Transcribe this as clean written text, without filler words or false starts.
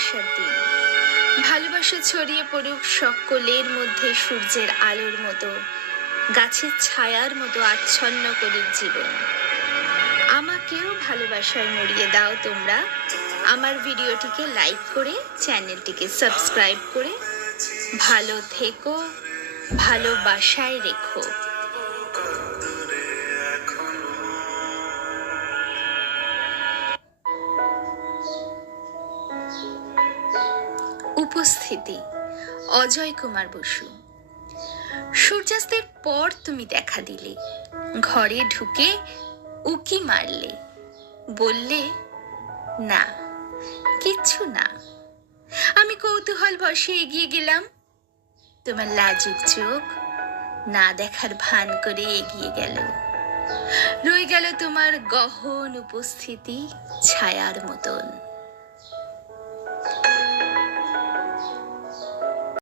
ভালোবাসার দিন। ভালোবাসা ছড়িয়ে পড়ুক সকলের মধ্যে সূর্যের আলোর মতো, গাছের ছায়ার মতো আচ্ছন্ন করুক জীবন। আমাকেও ভালোবাসায় মরিয়ে দাও তোমরা। আমার ভিডিওটিকে লাইক করে চ্যানেলটিকে সাবস্ক্রাইব করে ভালো থেকো, ভালোবাসায় রেখো। উপস্থিতি অজয় কুমার বসু। সূর্যাস্তের পর তুমি দেখা দিলে, ঘরে ঢুকে উকি মারলে, বললে না কিচ্ছু না। আমি কৌতূহল বশে এগিয়ে গেলাম, তোমার লাজুক চোখ না দেখার ভান করে এগিয়ে গেল। রয়ে গেল তোমার গহন উপস্থিতি ছায়ার মতন।